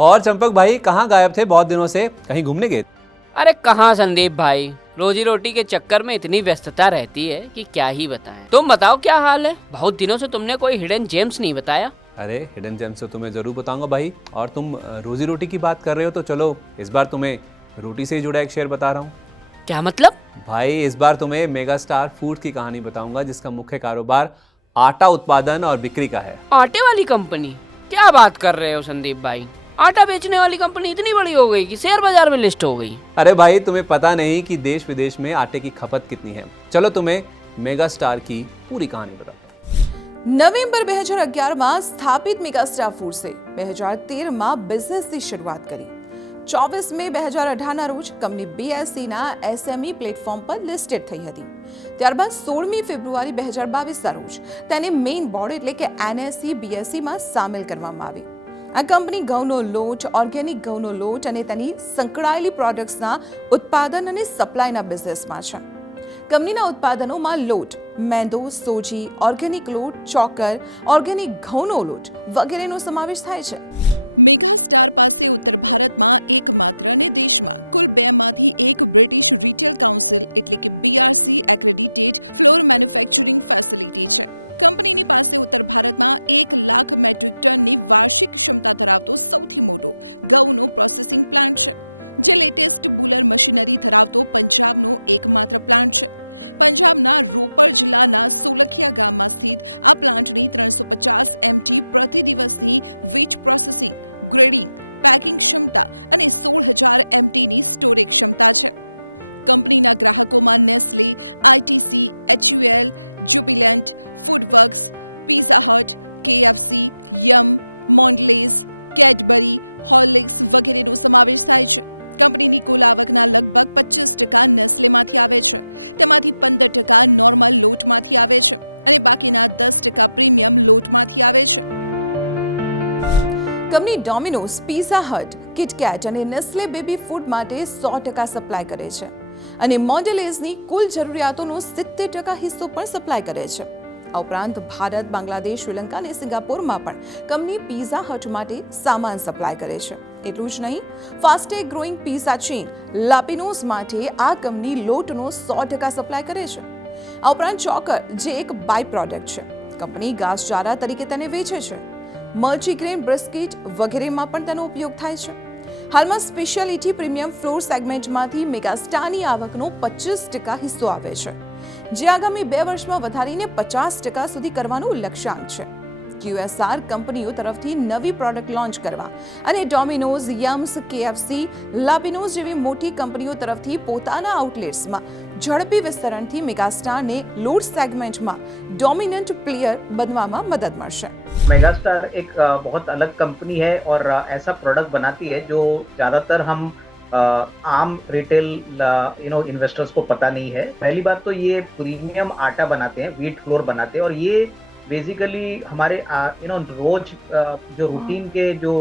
और चंपक भाई कहाँ गायब थे बहुत दिनों से, कहीं घूमने गए? अरे कहाँ संदीप भाई, रोजी रोटी के चक्कर में इतनी व्यस्तता रहती है कि क्या ही बताएं। तुम बताओ क्या हाल है? बहुत दिनों से तुमने कोई हिडन जेम्स नहीं बताया। अरे हिडन जेम्स तो तुम्हें जरूर बताऊंगा भाई। और तुम रोजी रोटी की बात कर रहे हो तो चलो इस बार तुम्हें रोटी से ही जुड़ा एक शेयर बता रहा हूँ। क्या मतलब? भाई इस बार तुम्हें मेगा स्टार फूड की कहानी बताऊंगा, जिसका मुख्य कारोबार आटा उत्पादन और बिक्री का है। आटे वाली कंपनी? क्या बात कर रहे हो संदीप भाई, आटा बेचने वाली कंपनी इतनी बड़ी हो गई कि शेयर बाजार में लिस्ट हो गई। अरे भाई तुम्हें पता नहीं कि देश विदेश में आटे की खपत कितनी है। चलो तुम्हें मेगा स्टार की पूरी कहानी बताते हैं। નવેમ્બર 2011માં સ્થાપિત મેગાસ્ટાર ફૂડ્સે 2013માં બિઝનેસની શરૂઆત કરી। 24 મે 2018ના રોજ કંપની બીએસસીના એસએમઈ પ્લેટફોર્મ પર લિસ્ટેડ થઈ હતી। ત્યારબાદ 16મી ફેબ્રુઆરી 2022ના રોજ તેને મેઇન બોર્ડ એટલે કે એનએસઈ બીએસસીમાં સામેલ કરવામાં આવી। આ કંપની ઘઉંનો લોટ, ઓર્ગેનિક ઘઉંનો લોટ અને તેની સંકળાયેલી પ્રોડક્ટ્સના ઉત્પાદન અને સપ્લાયના બિઝનેસમાં છે। કંપનીના ઉત્પાદનોમાં લોટ, મેંદો, સોજી, ઓર્ગેનિક લોટ, ચોકર, ઓર્ગેનિક ઘઉંનો લોટ વગેરેનો સમાવેશ થાય છે। મેગાસ્ટાર પાસે ઉત્તર ભારતમાં એકમાત્ર અને દેશમાં કુલ 2માંથી એક બ્રિટિશ રિટેલ કાઉન્સિલ એટલે કે BRC accredited floor manufacturing facility છે। કંપનીની પાસે ઉત્તર ભારતમાં 1 લાખ મેટ્રિક ટનની વાર્ષિક ક્ષમતા ધરાવતો સૌથી મોટો ઘઉંનો પ્રોસેસિંગ પ્લાન્ટ છે, જે લેટેસ્ટ બુલર મશીનરી ધરાવતો પંજાબનો એકમાત્ર પ્લાન્ટ છે। પંજાબના રોપડ જિલ્લાના સોલખિયા ગામમાં સ્થિત આ પ્લાન્ટની 350 MT પ્રતિ દિવસની વીજ પ્રોસેસિંગ, ગ્રેડિંગ, પેકિંગ ક્ષમતા અને 16,000 MTની સ્ટોરેજ ક્ષમતા છે। કંપનીના ગ્રાહકોમાં Nestle, ITC, HUL, Jubilant, FoodWorks, Pizza Hut, KFC, Yum, Mondelez, Cadbury, Horlicks વગેરેનો સમાવેશ થાય છે। કંપનીની કુલ આવકના લગભગ 25% નેસ્લેમાંથી આવે છે, તેમાંથી 15% નોર્મલ લોટમાંથી આવે છે અને બાકીના 10% પ્રીમિયમ લોટમાંથી આવે છે। કંપની ડોમિનોઝ, પિઝા હટ, કિટકેટ અને નેસ્લે બેબી ફૂડ માટે 100% સપ્લાય કરે છે અને મોન્ડેલેઝની કુલ જરૂરિયાતોનો 70% હિસ્સો પણ સપ્લાય કરે છે। આ ઉપરાંત ભારત, બાંગ્લાદેશ, શ્રીલંકા અને સિંગાપોરમાં પણ કંપની પિઝા હટ માટે સામાન સપ્લાય કરે છે। એટલું જ નહીં, ફાસ્ટેસ્ટ ગ્રોઈંગ પિઝા ચેઇન લાપિનોઝ માટે આ કંપની લોટનો 100% સપ્લાય કરે છે। આ ઉપરાંત ચોકર, જે એક બાય પ્રોડક્ટ છે, કંપની ઘાસચારા તરીકે તેને વેચે છે। મલ્ટીગ્રેન બ્રિસ્કિટ વગેરેમાં પણ તેનો ઉપયોગ થાય છે। હાલમાં સ્પેશિયાલિટી પ્રીમિયમ ફ્લોર સેગમેન્ટમાંથી મેગાસ્ટારની આવકનો 25% હિસ્સો આવે છે, જે આગામી 2 વર્ષમાં વધારીને 50% સુધી કરવાનું લક્ષ્યાંક છે। QSR કંપનીઓ તરફથી નવી પ્રોડક્ટ લોન્ચ કરવા અને ડોમિનોઝ, યમ્સ, KFC, લાપિનોઝ જેવી મોટી કંપનીઓ તરફથી પોતાના આઉટલેટ્સમાં ઝડપી વિસ્તરણથી મેગાસ્ટારને લોટ સેગમેન્ટમાં ડોમિનન્ટ પ્લેયર बनवाમાં મદદ મળશે। मेगास्टार एक बहुत अलग कंपनी है और ऐसा प्रोडक्ट बनाती है जो ज़्यादातर हम आम रिटेल इन्वेस्टर्स को पता नहीं है। पहली बात तो ये प्रीमियम आटा बनाते हैं, व्हीट फ्लोर बनाते हैं और ये बेसिकली हमारे रोज जो रूटीन के जो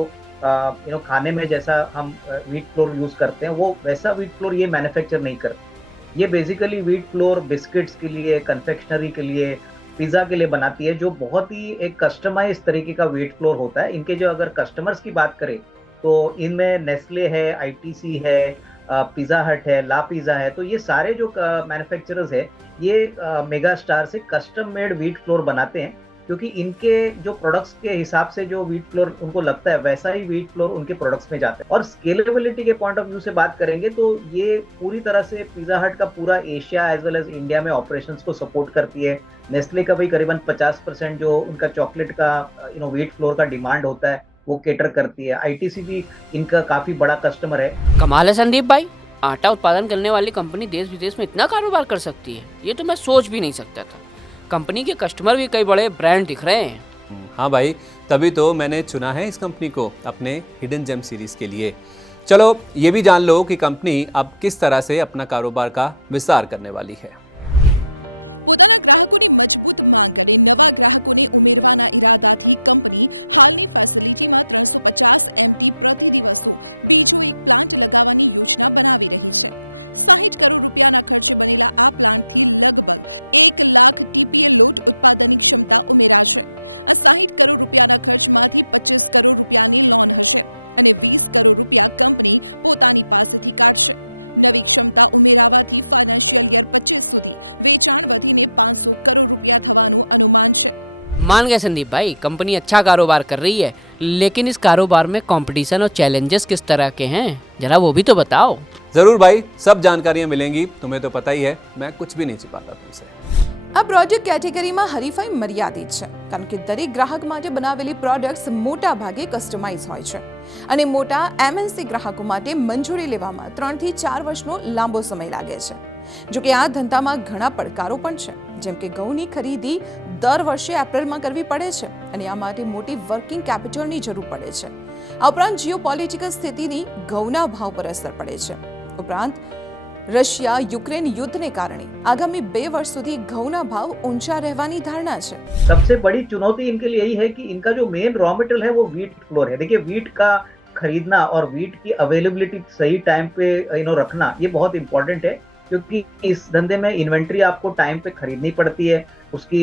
खाने में जैसा हम व्हीट फ्लोर यूज़ करते हैं वो वैसा व्हीट फ्लोर ये मैन्युफैक्चर नहीं करते। ये बेसिकली व्हीट फ्लोर बिस्किट्स के लिए, कन्फेक्शनरी के लिए, पिज़्ज़ा के लिए बनाती है, जो बहुत ही एक कस्टमाइज तरीके का व्हीट फ्लोर होता है। इनके जो अगर कस्टमर्स की बात करें तो इनमें नेस्ले है, ITC है, पिज़्ज़ा हट है, ला पिज़्ज़ा है, तो ये सारे जो मैन्युफैक्चरर्स है ये मेगास्टार से कस्टम मेड व्हीट फ्लोर बनाते हैं, क्योंकि इनके जो प्रोडक्ट्स के हिसाब से जो व्हीट फ्लोर उनको लगता है वैसा ही व्हीट फ्लोर उनके प्रोडक्ट्स में जाता है। और स्केलेबिलिटी के पॉइंट ऑफ व्यू से बात करेंगे तो ये पूरी तरह से पिज़्ज़ा हट का पूरा Asia as well as India में ऑपरेशंस को सपोर्ट करती है। नेस्ले का भी करीबन 50% जो उनका चॉकलेट का व्हीट फ्लोर का डिमांड होता है वो केटर करती है। ITC भी इनका काफी बड़ा कस्टमर है। कमाल है संदीप भाई, आटा उत्पादन करने वाली कंपनी देश विदेश में इतना कारोबार कर सकती है, ये तो मैं सोच भी नहीं सकता था। कंपनी के कस्टमर भी कई बड़े ब्रांड दिख रहे हैं। हाँ भाई, तभी तो मैंने चुना है इस कंपनी को अपने हिडन जेम सीरीज के लिए। चलो ये भी जान लो कि कंपनी अब किस तरह से अपना कारोबार का विस्तार करने वाली है। પોતાના ગ્રાહકોની મજબૂત માંગ અને નવા ગ્રાહકોને ઉમેરવાના ઇરાદાથી કંપની હાલની ફેસિલિટીમાં 350 MT પ્રતિ દિવસનો બીજો એક પ્લાન્ટ લગાવવાની યોજના બનાવી રહી છે। 60 કરોડ રૂપિયાના ખર્ચે બનેલા આ પ્લાન્ટથી લગભગ 1 લાખ TPA લોટ ઉત્પાદનની ક્ષમતા ઉમેરાશે। આ 60 કરોડ રૂપિયાના ખર્ચમાંથી 25 કરોડ રૂપિયાની લોન હશે અને 20 કરોડ રૂપિયા કંપની પોતાની પાસેથી કાઢશે. નવી ક્ષમતા ઉમેરાવાથી ફાઇનાન્શિયલ યર 25 સુધી વેચાણ વધીને 500 કરોડ રૂપિયા થવાનું અનુમાન છે. मान गए संदीप भाई, कंपनी अच्छा कारोबार कर रही है, लेकिन इस कारोबार में कंपटीशन और चैलेंजेस किस तरह के हैं, जरा वो भी तो बताओ. जरूर भाई, सब जानकारियां मिलेंगी, तुम्हें तो पता ही है, मैं कुछ भी नहीं छिपाता तुमसे. આ પ્રોડક્ટ કેટેગરીમાં હરીફાઈ મર્યાદિત છે, કારણ કે દરેક ગ્રાહક માટે બનાવેલી પ્રોડક્ટ્સ મોટા ભાગે કસ્ટમાઇઝ હોય છે અને મોટા MNC ગ્રાહકો માટે મંજૂરી લેવામાં 3 થી 4 વર્ષનો લાંબો સમય લાગે છે. જો કે આ ધંધામાં ઘણા પડકારો પણ છે, જેમ કે ઘઉંની ખરીદી દર વર્ષે એપ્રિલમાં કરવી પડે છે અને આ માટે મોટી વર્કિંગ કેપિટલની જરૂર પડે છે. આ ઉપરાંત જીઓપોલિટિકલ સ્થિતિની ઘઉંના ભાવ પર અસર પડે છે. ઉપરાંત રશિયા યુક્રેન યુદ્ધને કારણે આગામી 2 વર્ષ સુધી ઘઉંના ભાવ ઊંચા રહેવાની धारणा છે. सबसे बड़ी चुनौती इनके लिए यही है कि इनका जो मेन रॉ मटेरियल है वो वीट फ्लोर है. देखिए, वीट का खरीदना और वीट की अवेलेबिलिटी सही टाइम पे रखना ये बहुत इंपॉर्टेंट है, क्योंकि इस धंधे में इन्वेंट्री आपको टाइम पे खरीदनी पड़ती है, उसकी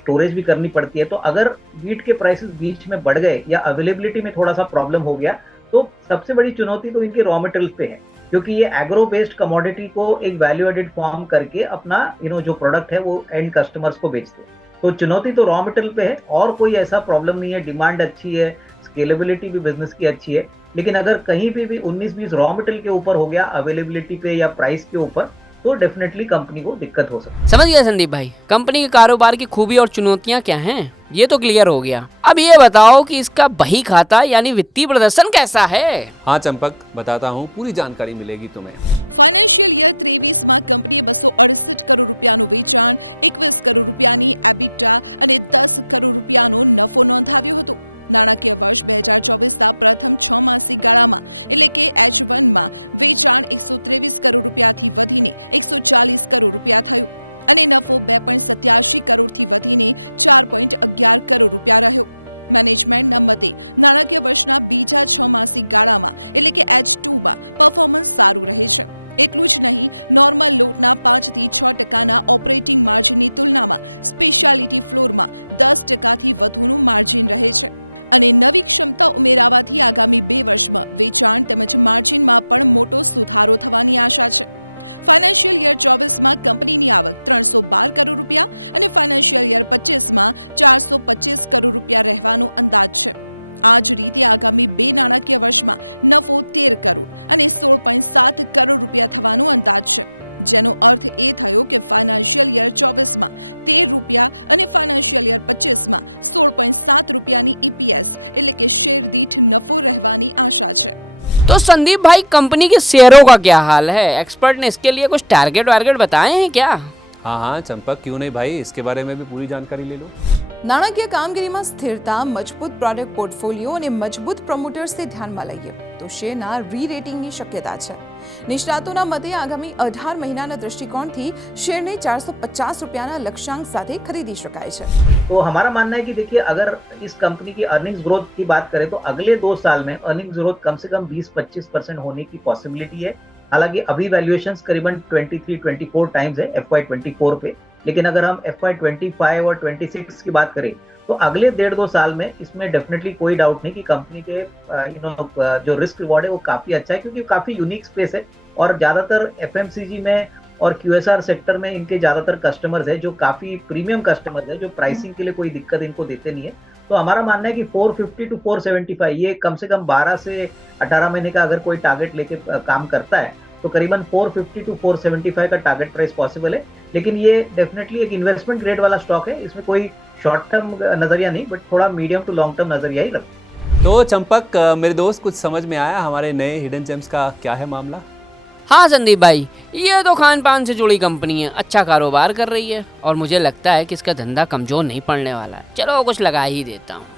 स्टोरेज भी करनी पड़ती है. तो अगर वीट के प्राइसेस बीच में बढ़ गए या अवेलेबिलिटी में थोड़ा सा प्रॉब्लम हो गया, तो सबसे बड़ी चुनौती तो इनके रॉ मटेरियल पे है, क्योंकि ये एग्रो बेस्ड कमोडिटी को एक वैल्यू एडेड फॉर्म करके अपना जो प्रोडक्ट है वो एंड कस्टमर्स को बेचते हैं. तो चुनौती तो रॉ मटेरियल पे है, और कोई ऐसा प्रॉब्लम नहीं है. डिमांड अच्छी है, स्केलेबिलिटी भी बिजनेस की अच्छी है, लेकिन अगर कहीं पे भी 19-20 रॉ मटेरियल के ऊपर हो गया, अवेलेबिलिटी पे या प्राइस के ऊपर, तो डेफिनेटली कंपनी को दिक्कत हो सकती है. समझ गया संदीप भाई, कंपनी के कारोबार की खूबी और चुनौतियां क्या हैं, ये तो क्लियर हो गया. अब ये बताओ कि इसका बही खाता यानी वित्तीय प्रदर्शन कैसा है. हाँ चंपक, बताता हूँ, पूरी जानकारी मिलेगी तुम्हें. ફાઇનાન્શિયલ યર 23માં કંપનીએ 268 કરોડ રૂપિયાનું વેચાણ, 21 કરોડ રૂપિયાની એબિટા અને 10 કરોડ રૂપિયાનો નફો નોંધાવ્યો હતો. નાણાકીય વર્ષ 2024ના પ્રથમ 6 માસિક ગાળામાં એટલે કે H1માં વેચાણ 123 કરોડ રૂપિયાથી વધીને 140 કરોડ રૂપિયા થયું અને નફો 2.87 કરોડથી વધીને 4.11 કરોડ રૂપિયા રહ્યો. મેનેજમેન્ટના મતે નાણાકીય વર્ષના બીજા 6 માસિક ગાળામાં એટલે કે H2માં પરફોર્મન્સ સારું રહે છે. એટલું જ નહીં, નોર્મલ લોટના 5 થી 6% ઓપરેટિંગ માર્જિનની તુલનામાં સ્પેશિયાલિટી ફ્લોરમાં 10%થી વધુનું માર્જિન રહે છે અને નવી ક્ષમતા ઉમેરાવાથી આગામી 2 વર્ષમાં વેચાણ તેમજ માર્જિનમાં પણ મોટો સુધારો થવાની આશા છે. ફાઇનાન્શિયલ યર 24માં કંપનીની આવક 312 કરોડ રૂપિયા અને ફાઇનાન્શિયલ યર 25માં 425 કરોડ રૂપિયા રહેવાનો અંદાજ છે. આ જ રીતે આગામી 2 નાણાકીય વર્ષમાં નફો 13 કરોડ અને 16.7 કરોડ રૂપિયા થવાનો અંદાજ છે, જેનો અર્થ એ થયો કે ફાઇનાન્શિયલ યર 24માં 13 રૂપિયા અને ફાઇનાન્શિયલ યર 25માં 16.7 રૂપિયાની EPS એટલે કે શેર દીઠ નફો રહેવાની આશા છે. तो संदीप भाई, कंपनी के शेयरों का क्या हाल है, एक्सपर्ट ने इसके लिए कुछ टारगेट वारगेट बताए हैं क्या. हाँ हाँ चंपक, क्यों नहीं भाई, इसके बारे में भी पूरी जानकारी ले लो. નાણાકીય કામગીરીમાં સ્થિરતા, મજબૂત પ્રોડક્ટ પોર્ટફોલિયો અને મજબૂત પ્રમોટર્સને ધ્યાનમાં લઈએ તો શેરના રી-રેટિંગની શક્યતા છે. નિષ્ણાતોના મતે આગામી 18 મહિનાના દૃષ્ટિકોણથી શેરને 450 રૂપિયાના લક્ષ્યાંક સાથે ખરીદી શકાય છે. तो हमारा मानना है कि देखिए, अगर इस कंपनी की अर्निंग्स ग्रोथ की बात करें तो अगले 2 साल में अर्निंग्स ग्रोथ कम से कम 20-25% होने की पॉसिबिलिटी है. हालांकि अभी वैल्यूएशंस करीबन 23-24 टाइम्स है FY24 पे, लेकिन अगर हम FY25 और 26 की बात करें तो अगले 1.5-2 साल में इसमें डेफिनेटली कोई डाउट नहीं कि कंपनी के जो रिस्क रिवॉर्ड है वो काफी अच्छा है, क्योंकि काफी यूनिक स्पेस है और ज्यादातर FMCG में और QSR सेक्टर में इनके ज्यादातर कस्टमर्स है जो काफी प्रीमियम कस्टमर्स है, जो प्राइसिंग के लिए कोई दिक्कत इनको देते नहीं है. तो हमारा मानना है कि 450 to 475 ये कम से कम 12 से 18 महीने का अगर कोई टारगेट लेके काम करता है तो करीबन 450 to 475 का टारगेट प्राइस पॉसिबल है. लेकिन ये डेफिनेटली एक इन्वेस्टमेंट ग्रेड वाला स्टॉक है, इसमें कोई शॉर्ट टर्म नजरिया नहीं, बट थोड़ा मीडियम टू लॉन्ग टर्म नजरिया ही रखते. तो चंपक, मेरे दोस्त, कुछ समझ में आया हमारे नए हिडन जेम्स का क्या है मामला? हाँ संदीप भाई, ये तो खान पान से जुड़ी कंपनी है, अच्छा कारोबार कर रही है और मुझे लगता है कि इसका धंधा कमजोर नहीं पड़ने वाला है. चलो कुछ लगा ही देता हूँ.